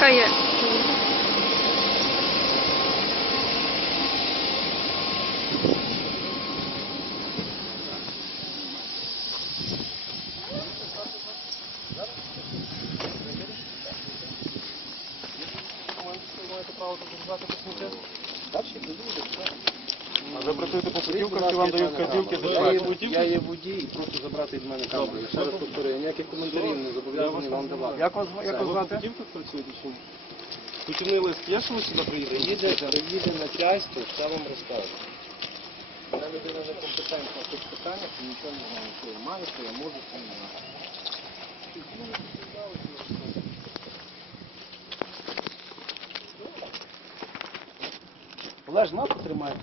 А є. А ви працюєте по путівках, чи вам дають вказівки, де Я шукати є, путівки? я є водій і прошу забрати від мене камеру. Я ще раз повторюю, ніяких коментарів не зобов'язаний вам давати. Як вас, як вас звати? По путівках працюєте чи ні? Путівний лист є, що ви сюди приїдете? Приїде, приїде начальство, все вам розкаже. Я людина некомпетентна в цих питаннях, і нічого не знаю, що я маю, що я можу, що не маю. Олеж, нас тримає.